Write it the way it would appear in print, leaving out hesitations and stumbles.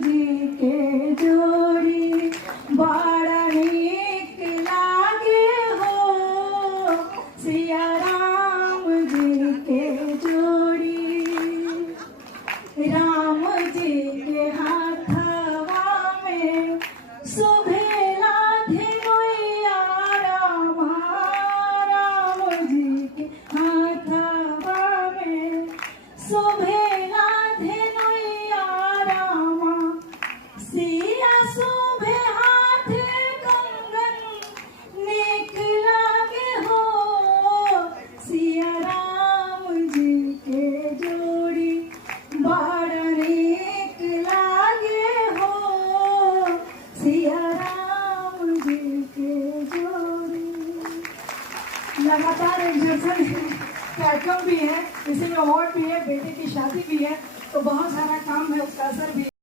जी के जोड़ी बड़ा नीक लागे हो, सिया राम जी के जोड़ी। राम जी के हाथवा में शोभेला धेनुइया रामा, राम जी के हाथवा में शोभेला धेनुइया रामा। सिया शोभे हाथ कंगन नीक लागे हो, सिया राम जी के जोड़ी बड़ा नीक लागे हो, सिया राम जी के जोड़ी। लगातार एक्सर्सन कार्यक्रम भी है, इसी में अवार्ड भी है, बेटे की शादी भी है, तो बहुत सारा काम है, उसका असर भी है।